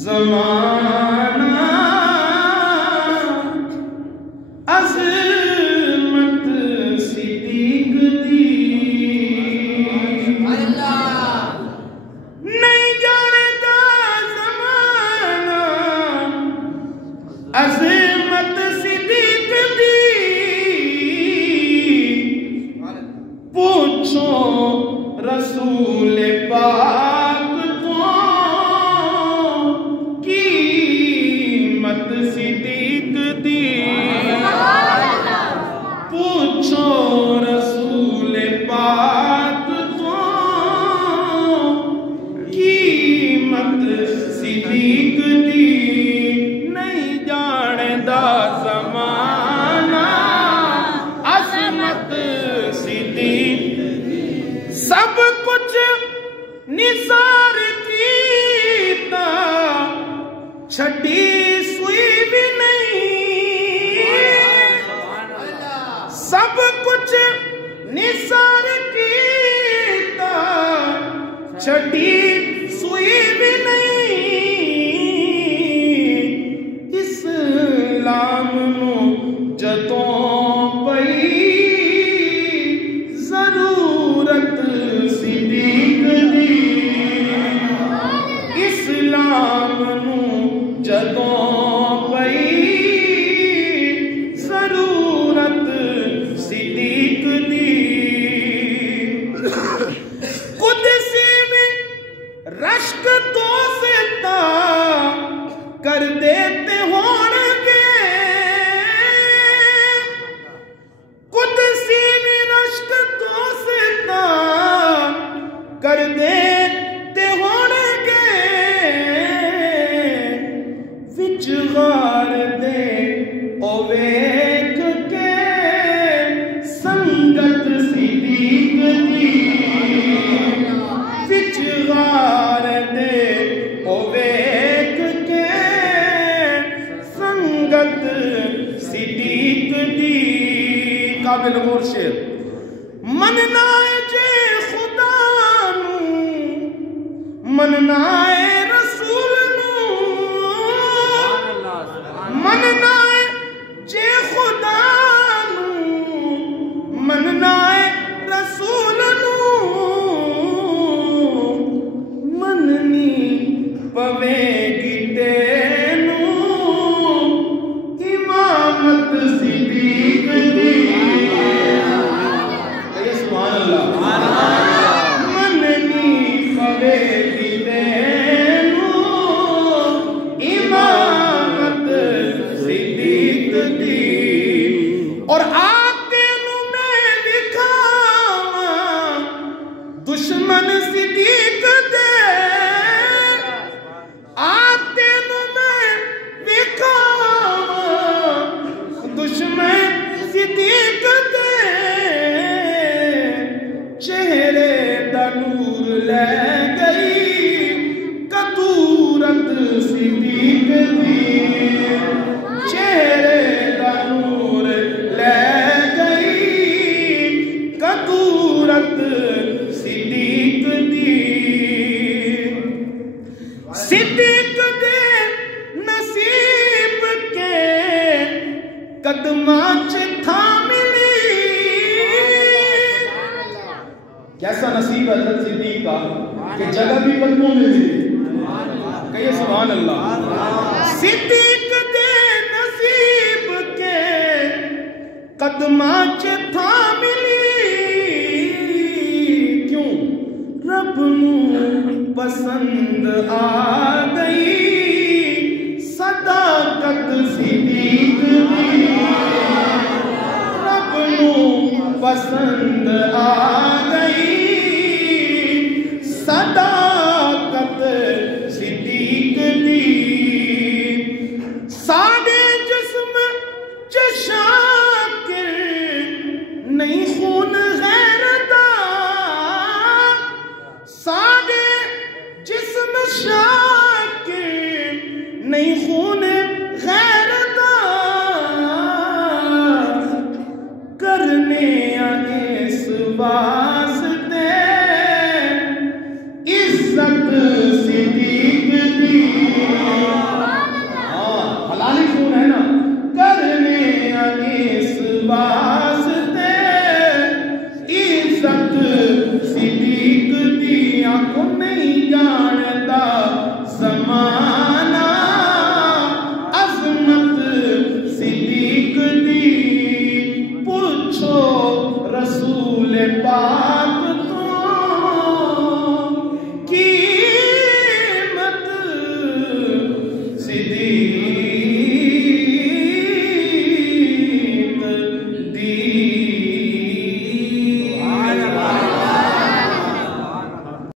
ज़माना अज़मत सिद्दीक़ दी नहीं जानदा ज़माना अज़मत सिद्दीक़ दी पूछो रसूल पाक को कीमत सिद्दीक़ दी पूछो रसूल पाक को कीमत सिद्दीक़ दी नहीं जानदा ज़माना अज़मत सिद्दीक़ सब कुछ निसार कीता छड़ी सुई भी नहीं सब कुछ निसार कीता छड़ी सुई भी नहीं इस्लाम नू जदों पई ज़रूरत सिद्दीक़ दी इस्लाम नू जदों पई ज़रूरत सिद्दीक़ दी कुदसी में रश्क तो सिता कर देते होंगे कुदसी में रश्क तो सिता कर देते होंगे विच गार दे ओ वेख के संगत सिद्दीक़ दी विच गार दे ओ वेख के संगत सिद्दीक़ दी काबिल मुर्शिद मनना जे खुदा नू मनना रसूल नू मनना जे खुदा नू मनना रसूल नू मननी पवेगी तेनू इमामत सिद्दीक़ दी सुभान अल्लाह मननी पवेगी तेनू इमामत सिद्दीक़ दी और आते नू मैं विखावा दुश्मन सिद्दीक़ दे आते नू मैं विखावा दुश्मन सिद्दीक़ दे चेहरे दा नूर ले गई कतूरत सिद्दीक़ दी चेहरे दा नूर ले गई कतूरत सिद्दीक़ दी सिद्दीक़ दे नसीब के कदमां च था मिली कैसा नसीब है हज़रत सिद्दीक़ का कि जगह भी कदमों में मिली कहिए सुभान अल्लाह सिद्दीक़ दे नसीब के कदमां च था मिली क्यों रब नू पसंद आ गई सदाकत सिद्दीक़ दी रब नू पसंद आ गई सदाकत सिद्दीक़ दी साडे जिस्म च शाकिर नहीं खून गैरदा साडे जिस्म शाकिर नहीं खून गैरदा करने इस वास्ते इज्जत सिद्दीक़ दी रसूल पाक तो कीमत सिद्दीक